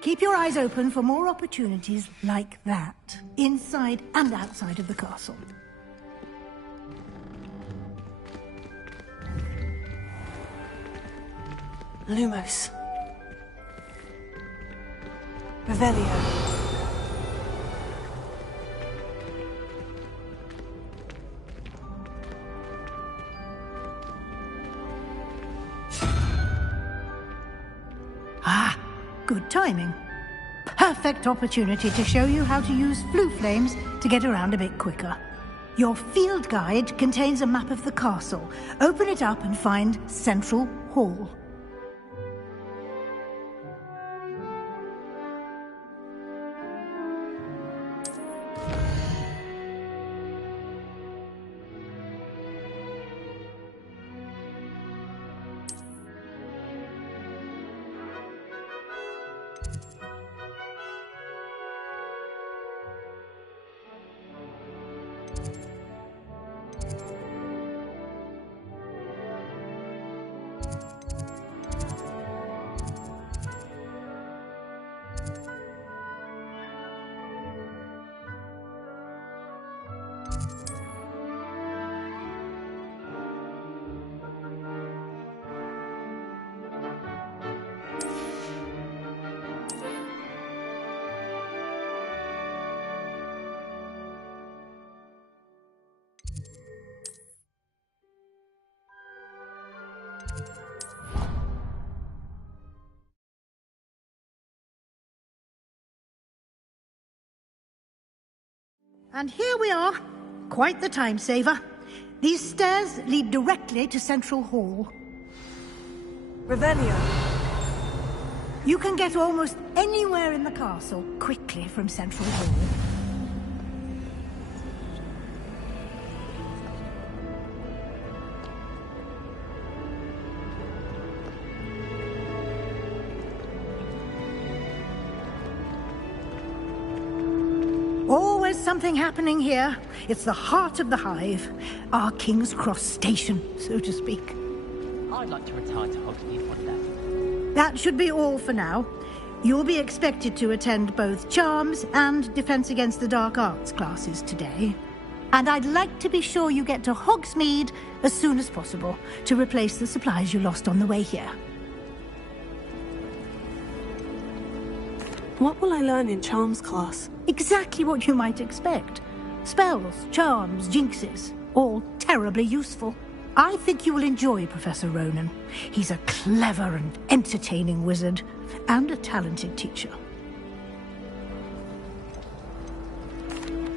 Keep your eyes open for more opportunities like that, inside and outside of the castle. Lumos. Revelio. Ah, good timing. Perfect opportunity to show you how to use flue flames to get around a bit quicker. Your field guide contains a map of the castle. Open it up and find Central Hall. And here we are. Quite the time saver. These stairs lead directly to Central Hall. Revelio. You can get almost anywhere in the castle quickly from Central Hall. Always something happening here. It's the heart of the hive. Our King's Cross station, so to speak. I'd like to retire to Hogsmeade one day. That should be all for now. You'll be expected to attend both Charms and Defense Against the Dark Arts classes today. And I'd like to be sure you get to Hogsmeade as soon as possible to replace the supplies you lost on the way here. What will I learn in Charms class? Exactly what you might expect. Spells, charms, jinxes, all terribly useful. I think you will enjoy Professor Ronan. He's a clever and entertaining wizard, and a talented teacher.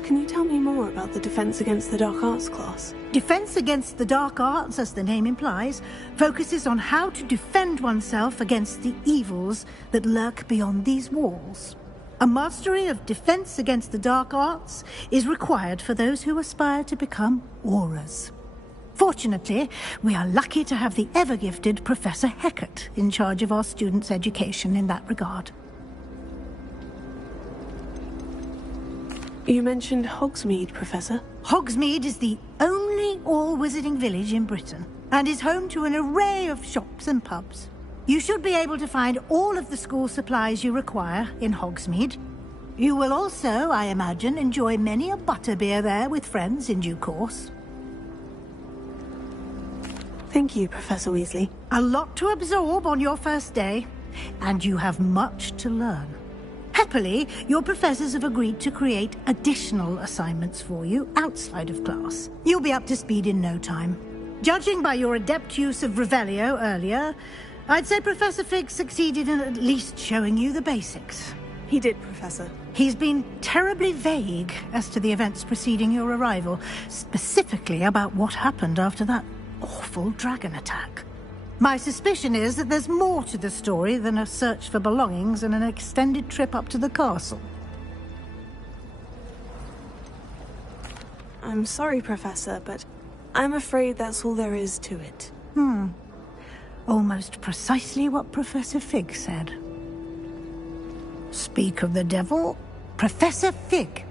Can you tell me more about the Defense Against the Dark Arts class? Defense Against the Dark Arts, as the name implies, focuses on how to defend oneself against the evils that lurk beyond these walls. A mastery of Defense Against the Dark Arts is required for those who aspire to become Aurors. Fortunately, we are lucky to have the ever-gifted Professor Hecat in charge of our students' education in that regard. You mentioned Hogsmeade, Professor. Hogsmeade is the only all-wizarding village in Britain, and is home to an array of shops and pubs. You should be able to find all of the school supplies you require in Hogsmeade. You will also, I imagine, enjoy many a butterbeer there with friends in due course. Thank you, Professor Weasley. A lot to absorb on your first day, and you have much to learn. Happily, your professors have agreed to create additional assignments for you outside of class. You'll be up to speed in no time. Judging by your adept use of Revelio earlier, I'd say Professor Fig succeeded in at least showing you the basics. He did, Professor. He's been terribly vague as to the events preceding your arrival, specifically about what happened after that awful dragon attack. My suspicion is that there's more to the story than a search for belongings and an extended trip up to the castle. I'm sorry, Professor, but I'm afraid that's all there is to it. Almost precisely what Professor Fig said. Speak of the devil, Professor Fig.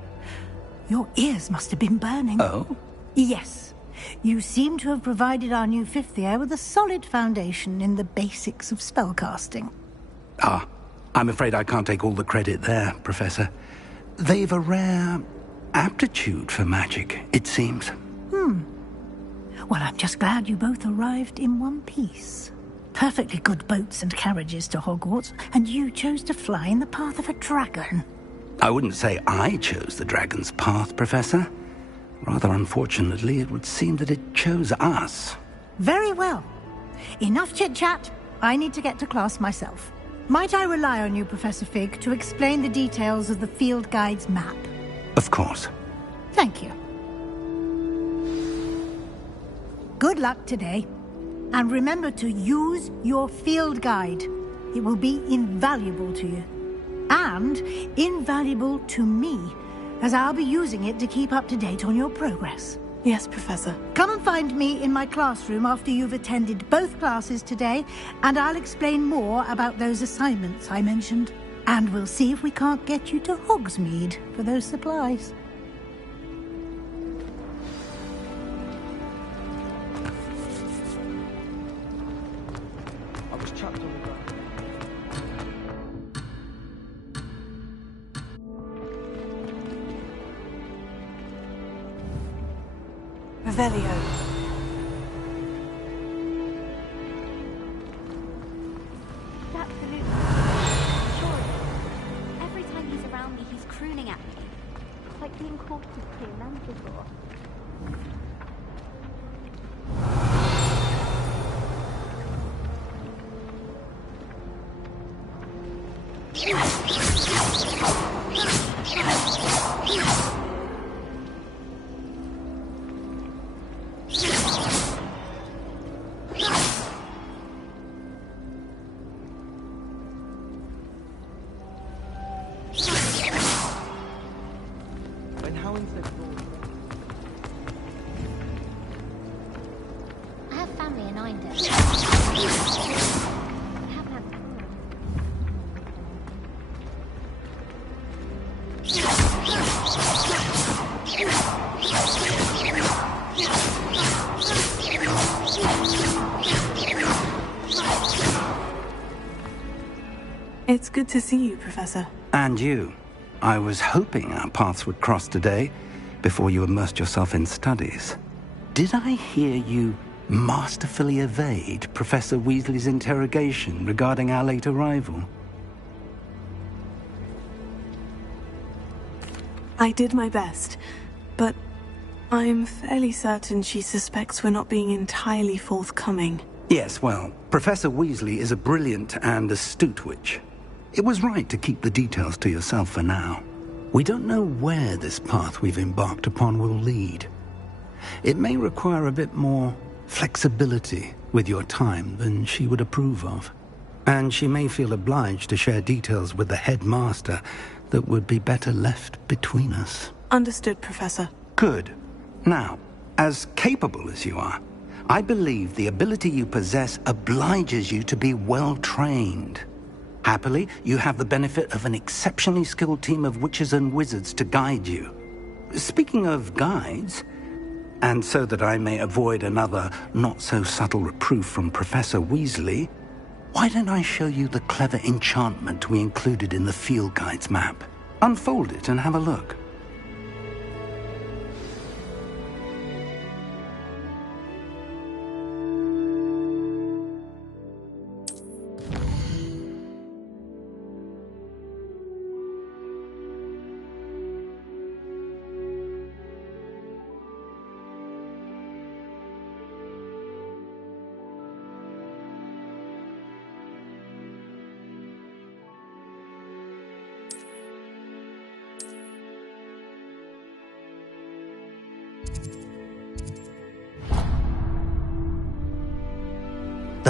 Your ears must have been burning. Oh? Yes. You seem to have provided our new fifth year with a solid foundation in the basics of spellcasting. Ah, I'm afraid I can't take all the credit there, Professor. They've a rare aptitude for magic, it seems. Well, I'm just glad you both arrived in one piece. Perfectly good boats and carriages to Hogwarts, and you chose to fly in the path of a dragon. I wouldn't say I chose the dragon's path, Professor. Rather unfortunately, it would seem that it chose us. Very well. Enough chit-chat. I need to get to class myself. Might I rely on you, Professor Fig, to explain the details of the field guide's map? Of course. Thank you. Good luck today. And remember to use your field guide. It will be invaluable to you. And invaluable to me, as I'll be using it to keep up to date on your progress. Yes, Professor. Come and find me in my classroom after you've attended both classes today, and I'll explain more about those assignments I mentioned. And we'll see if we can't get you to Hogsmeade for those supplies. I was chucked on the ground. Revelio. Absolutely. Sure. Every time he's around me, he's crooning at me. It's like being caught to clear manticore. I have family in Einder. Haven't had It's good to see you, Professor. And you. I was hoping our paths would cross today, before you immersed yourself in studies. Did I hear you masterfully evade Professor Weasley's interrogation regarding our late arrival? I did my best, but I'm fairly certain she suspects we're not being entirely forthcoming. Yes, well, Professor Weasley is a brilliant and astute witch. It was right to keep the details to yourself for now. We don't know where this path we've embarked upon will lead. It may require a bit more flexibility with your time than she would approve of. And she may feel obliged to share details with the headmaster that would be better left between us. Understood, Professor. Good. Now, as capable as you are, I believe the ability you possess obliges you to be well trained. Happily, you have the benefit of an exceptionally skilled team of witches and wizards to guide you. Speaking of guides, and so that I may avoid another not-so-subtle reproof from Professor Weasley, why don't I show you the clever enchantment we included in the field guide's map? Unfold it and have a look.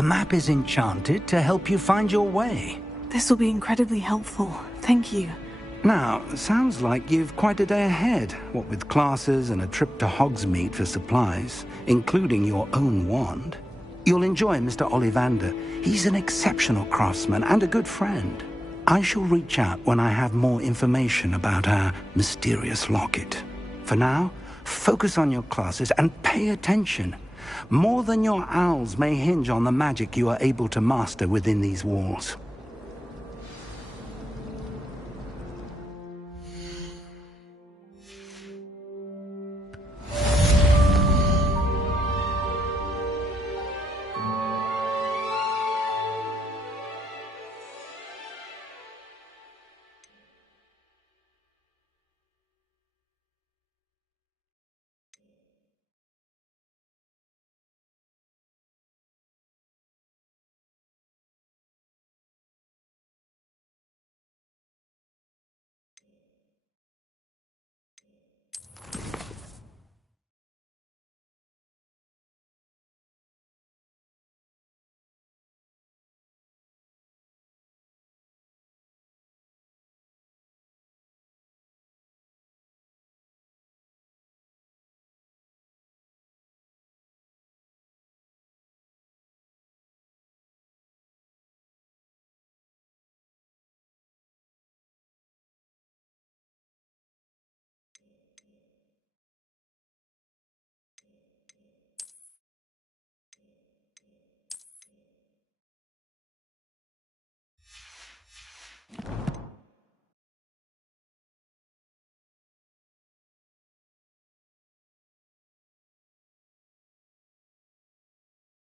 The map is enchanted to help you find your way. This will be incredibly helpful. Thank you. Now, sounds like you've quite a day ahead, what with classes and a trip to Hogsmeade for supplies, including your own wand. You'll enjoy Mr. Ollivander. He's an exceptional craftsman and a good friend. I shall reach out when I have more information about our mysterious locket. For now, focus on your classes and pay attention. More than your owls may hinge on the magic you are able to master within these walls.